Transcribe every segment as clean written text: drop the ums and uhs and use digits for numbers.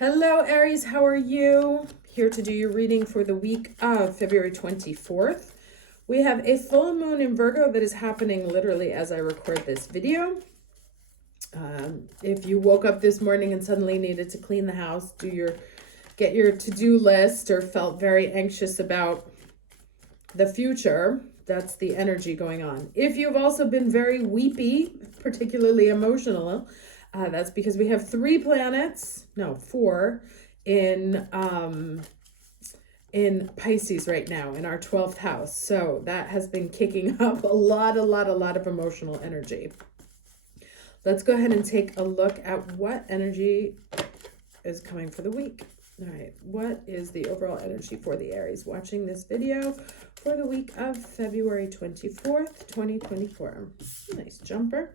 Hello, Aries. How are you? Here to do your reading for the week of February 24th. We have a full moon in Virgo that is happening literally as I record this video. If you woke up this morning and suddenly needed to clean the house, get your to-do list, or felt very anxious about the future, that's the energy going on. If you've also been very weepy, particularly emotional, that's because we have four in Pisces right now in our 12th house. So that has been kicking up a lot of emotional energy. Let's go ahead and take a look at what energy is coming for the week. All right, what is the overall energy for the Aries watching this video for the week of February 24th, 2024? Nice jumper.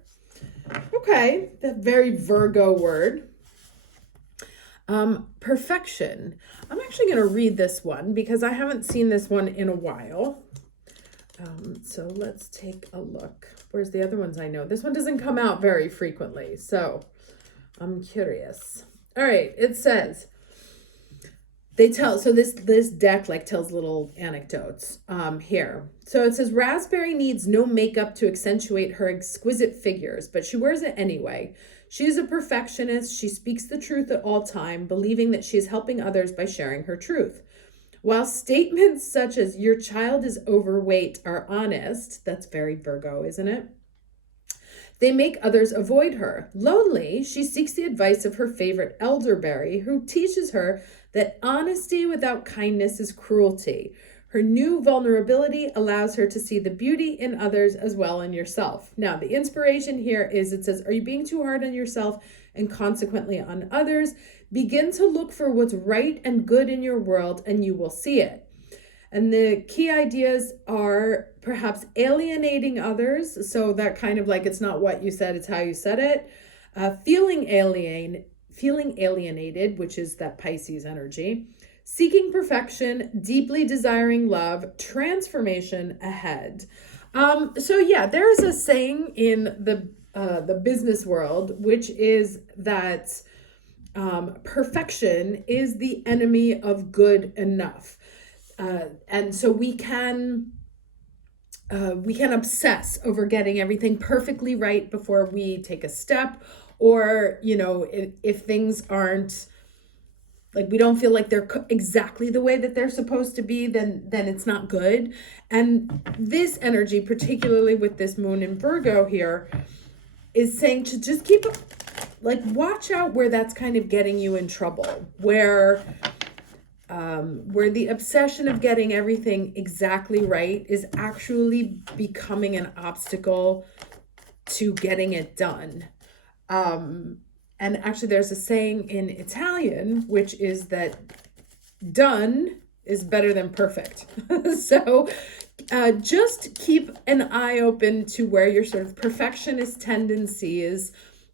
Okay, that very Virgo word. Perfection. I'm actually going to read this one because I haven't seen this one in a while. So let's take a look. Where's the other ones I know? This one doesn't come out very frequently, so I'm curious. All right, it says, so this deck like tells little anecdotes here. So it says, Raspberry needs no makeup to accentuate her exquisite figures, but she wears it anyway. She is a perfectionist. She speaks the truth at all time, believing that she is helping others by sharing her truth. While statements such as your child is overweight are honest, that's very Virgo, isn't it? They make others avoid her. Lonely, she seeks the advice of her favorite elderberry, who teaches her that honesty without kindness is cruelty. Her new vulnerability allows her to see the beauty in others as well in yourself. Now, the inspiration here is, it says, are you being too hard on yourself and consequently on others? Begin to look for what's right and good in your world and you will see it. And the key ideas are perhaps alienating others. So that kind of like, it's not what you said, it's how you said it. Feeling alienated, which is that Pisces energy. Seeking perfection, deeply desiring love, transformation ahead. So yeah, there's a saying in the business world, which is that perfection is the enemy of good enough. And so we can obsess over getting everything perfectly right before we take a step, or, if things aren't, like, we don't feel like they're exactly the way that they're supposed to be, then it's not good. And this energy, particularly with this moon in Virgo here, is saying to just watch out where that's kind of getting you in trouble, where the obsession of getting everything exactly right is actually becoming an obstacle to getting it done. And actually there's a saying in Italian, which is that done is better than perfect. So just keep an eye open to where your sort of perfectionist tendencies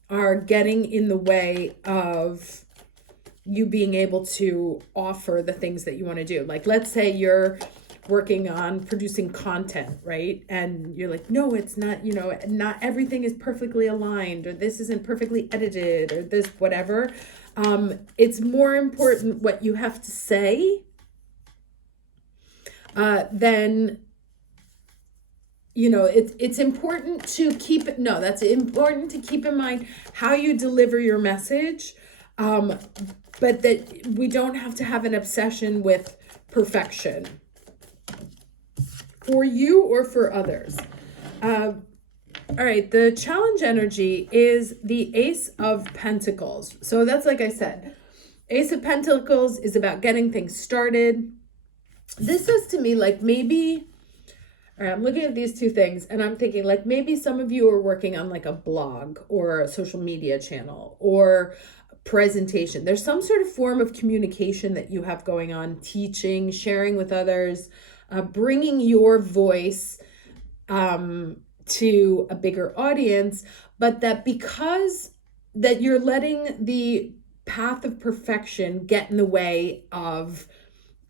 are getting in the way of you being able to offer the things that you want to do. Like, let's say you're working on producing content, right? And you're like, no, it's not, not everything is perfectly aligned, or this isn't perfectly edited, or this, whatever. It's more important what you have to say than, it's important to that's important to keep in mind how you deliver your message. But that we don't have to have an obsession with perfection for you or for others. All right, the challenge energy is the Ace of Pentacles. So that's, like I said, Ace of Pentacles is about getting things started. This says to me, like, maybe, all right, I'm looking at these two things and I'm thinking, like, maybe some of you are working on like a blog or a social media channel or presentation. There's some sort of form of communication that you have going on, teaching, sharing with others, bringing your voice to a bigger audience, but that because that you're letting the path of perfection get in the way of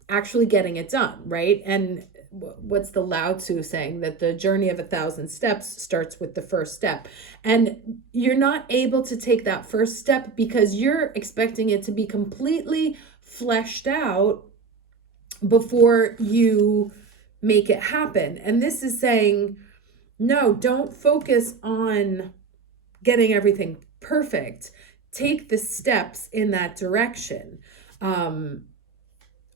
actually getting it done, right? And what's the Lao Tzu saying, that the journey of 1,000 steps starts with the first step. And you're not able to take that first step because you're expecting it to be completely fleshed out before you make it happen. And this is saying, no, don't focus on getting everything perfect. Take the steps in that direction.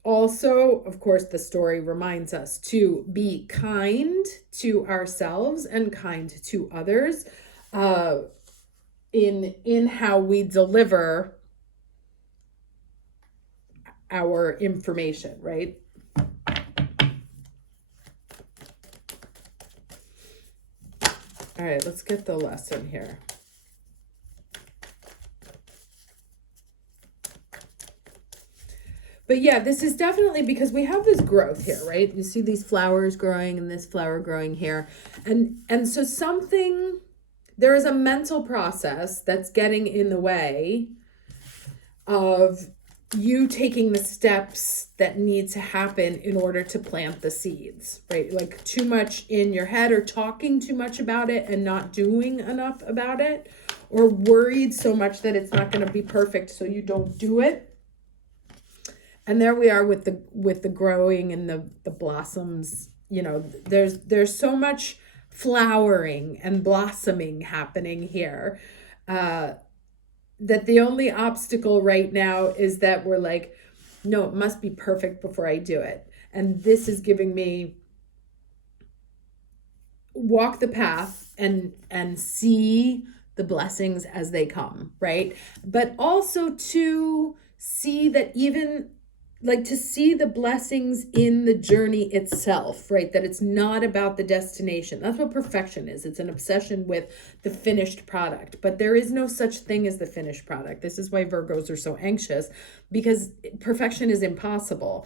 Also, of course, the story reminds us to be kind to ourselves and kind to others in how we deliver our information, right? All right, let's get the lesson here. But yeah, this is definitely because we have this growth here, right? You see these flowers growing and this flower growing here. And so there is a mental process that's getting in the way of you taking the steps that need to happen in order to plant the seeds, right? Like too much in your head, or talking too much about it and not doing enough about it, or worried so much that it's not going to be perfect, so you don't do it. And there we are with the growing and the blossoms. You know, there's so much flowering and blossoming happening here, that the only obstacle right now is that we're like, no, it must be perfect before I do it. And this is giving me walk the path and see the blessings as they come, right? But also to see that even to see the blessings in the journey itself, right? That it's not about the destination. That's what perfection is. It's an obsession with the finished product, but there is no such thing as the finished product. This is why Virgos are so anxious, because perfection is impossible.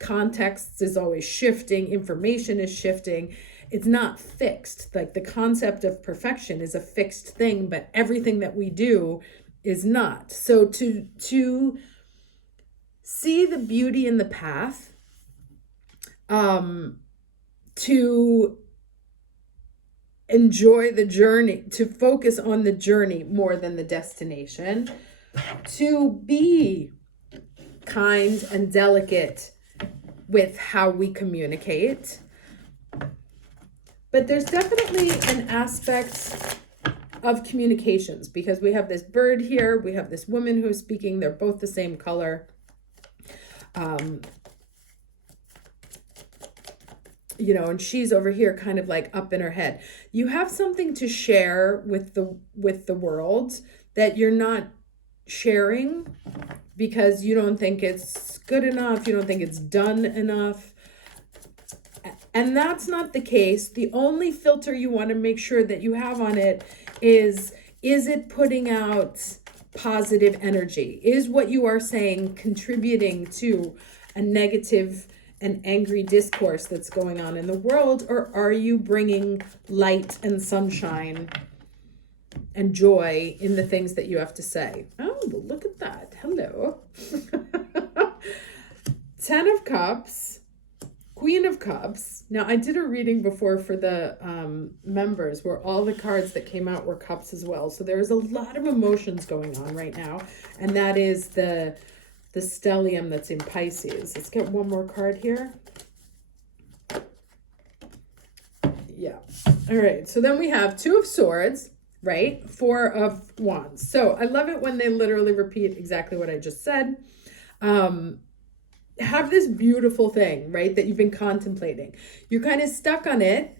Context is always shifting. Information is shifting. It's not fixed. Like the concept of perfection is a fixed thing, but everything that we do is not. So to see the beauty in the path, to enjoy the journey, to focus on the journey more than the destination, to be kind and delicate with how we communicate. But there's definitely an aspect of communications, because we have this bird here, we have this woman who's speaking, they're both the same color. You know, and she's over here kind of like up in her head. You have something to share with the world that you're not sharing because you don't think it's good enough, you don't think it's done enough. And that's not the case. The only filter you want to make sure that you have on it is it putting out positive energy? Is what you are saying contributing to a negative and angry discourse that's going on in the world, or are you bringing light and sunshine and joy in the things that you have to say? Oh, look at that. Hello. 10 of Cups, Queen of Cups. Now, I did a reading before for the members where all the cards that came out were cups as well. So there's a lot of emotions going on right now. And that is the stellium that's in Pisces. Let's get one more card here. Yeah. All right. So then we have 2 of Swords, right? 4 of Wands. So I love it when they literally repeat exactly what I just said. Have this beautiful thing, right, that you've been contemplating. You're kind of stuck on it.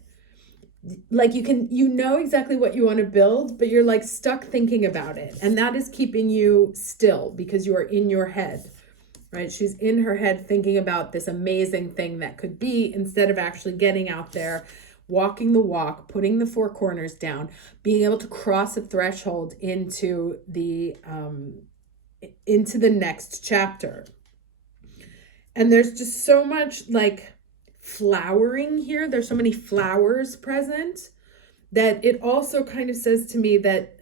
Like you know exactly what you want to build, but you're like stuck thinking about it. And that is keeping you still because you are in your head, right? She's in her head thinking about this amazing thing that could be, instead of actually getting out there, walking the walk, putting the 4 corners down, being able to cross a threshold into the next chapter. And there's just so much like flowering here. There's so many flowers present that it also kind of says to me that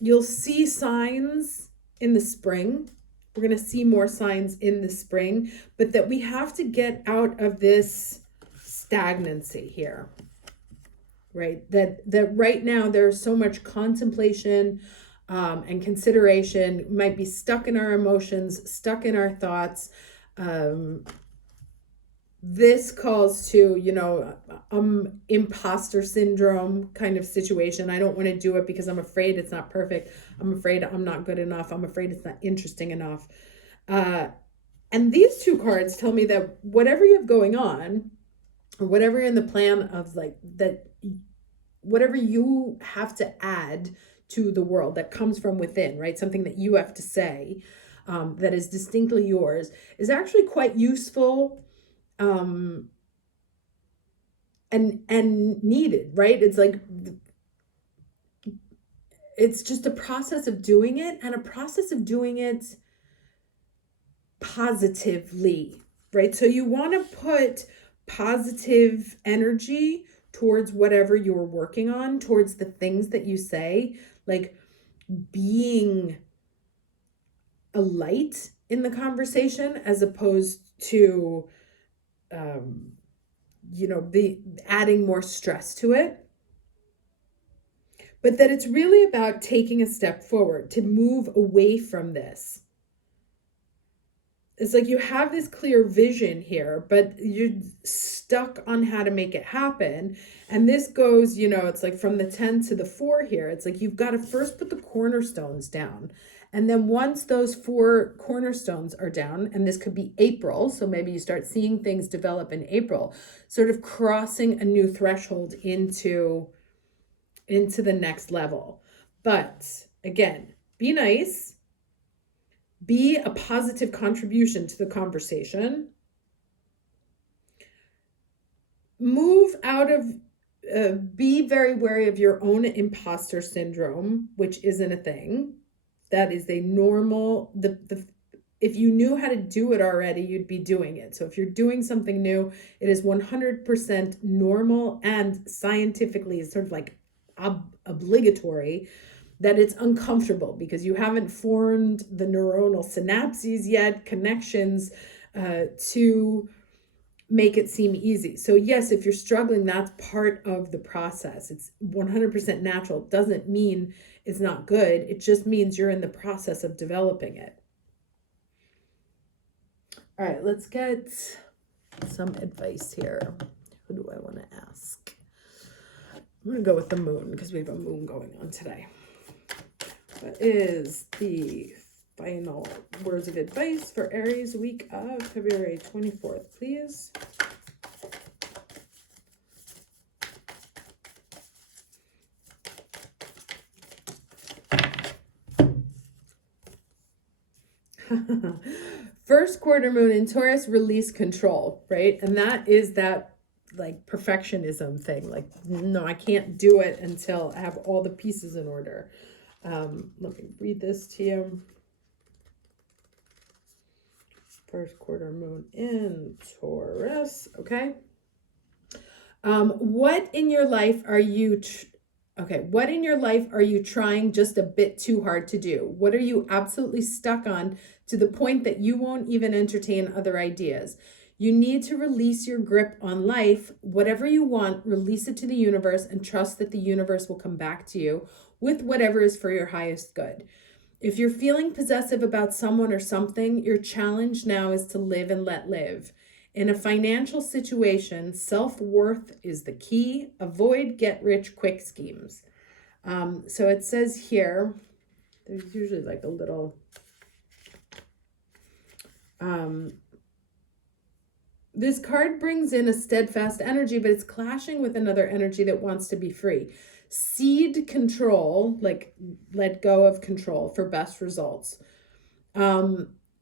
you'll see signs in the spring We're going to see more signs in the spring, but that we have to get out of this stagnancy here, right? That right now there's so much contemplation and consideration. We might be stuck in our emotions, stuck in our thoughts. This calls to, imposter syndrome kind of situation. I don't want to do it because I'm afraid it's not perfect. I'm afraid I'm not good enough. I'm afraid it's not interesting enough. And these two cards tell me that whatever you have going on, or whatever in the plan of like that, whatever you have to add to the world that comes from within, right? Something that you have to say that is distinctly yours is actually quite useful and needed, right? It's like, it's just a process of doing it, and a process of doing it positively, right? So you want to put positive energy towards whatever you're working on, towards the things that you say, like being a light in the conversation as opposed to the adding more stress to it. But that it's really about taking a step forward to move away from this. It's like you have this clear vision here, but you're stuck on how to make it happen. And this goes, it's like from the 10 to the 4 here. It's like you've got to first put the cornerstones down. And then once those 4 cornerstones are down, and this could be April, so maybe you start seeing things develop in April, sort of crossing a new threshold into the next level. But again, be nice, be a positive contribution to the conversation, move out of, be very wary of your own imposter syndrome, which isn't a thing. That is a normal, if you knew how to do it already, you'd be doing it. So if you're doing something new, it is 100% normal and scientifically sort of like obligatory that it's uncomfortable because you haven't formed the neuronal synapses yet, connections to make it seem easy. So yes, if you're struggling, that's part of the process. It's 100% natural. It doesn't mean it's not good. It just means you're in the process of developing it. All right, let's get some advice here. Who do I want to ask? I'm going to go with the moon because we have a moon going on today. What is the final words of advice for Aries week of February 24th, please? First quarter moon in Taurus, release control, right? And that is that like perfectionism thing. Like, no, I can't do it until I have all the pieces in order. Let me read this to you. First quarter moon in Taurus. Okay. What in your life are you what in your life are you trying just a bit too hard to do? What are you absolutely stuck on to the point that you won't even entertain other ideas? You need to release your grip on life. Whatever you want, release it to the universe and trust that the universe will come back to you with whatever is for your highest good. If you're feeling possessive about someone or something, your challenge now is to live and let live. In a financial situation, self-worth is the key. Avoid get-rich-quick schemes. So it says here, there's usually like a little... this card brings in a steadfast energy, but it's clashing with another energy that wants to be free. Cede control, like let go of control for best results.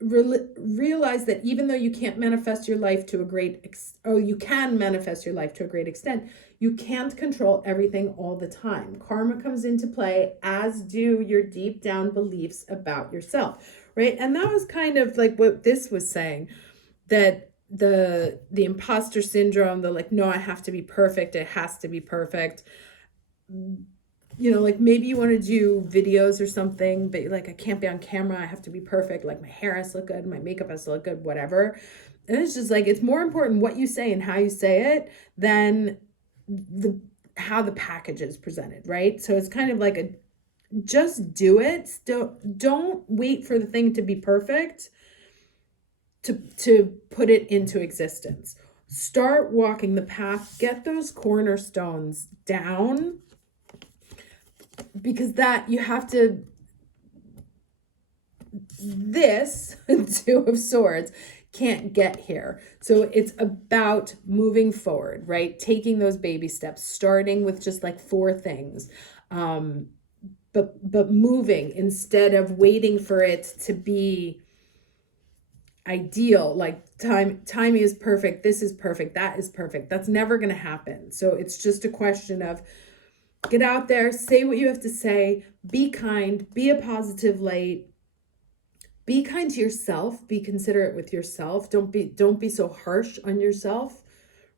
Realize that even though you can't manifest your life to a great you can manifest your life to a great extent, you can't control everything all the time. Karma comes into play, as do your deep down beliefs about yourself, right? And that was kind of like what this was saying, that the imposter syndrome, the like, no, I have to be perfect, it has to be perfect. like maybe you want to do videos or something, but you're like, I can't be on camera. I have to be perfect. Like my hair has to look good, my makeup has to look good, whatever. And it's just like, it's more important what you say and how you say it than how the package is presented, right? So it's kind of like just do it. Don't wait for the thing to be perfect to put it into existence. Start walking the path, get those cornerstones down, because that you have to, this Two of Swords can't get here. So it's about moving forward, right? Taking those baby steps, starting with just like 4 things. But moving instead of waiting for it to be ideal, like timing is perfect, this is perfect, that is perfect. That's never going to happen. So it's just a question of get out there, say what you have to say, be kind, be a positive light, be kind to yourself, be considerate with yourself. Don't be so harsh on yourself,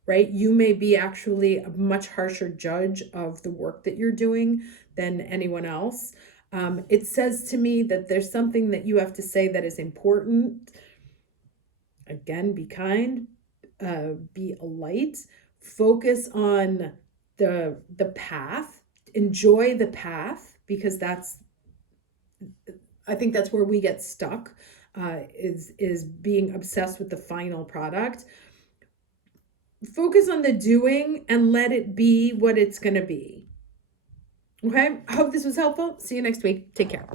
right? You may be actually a much harsher judge of the work that you're doing than anyone else. It says to me that there's something that you have to say that is important. Again, be kind, be a light, focus on the path, enjoy the path, because I think that's where we get stuck, is being obsessed with the final product. Focus on the doing and let it be what it's going to be. Okay, I hope this was helpful. See you next week. Take care.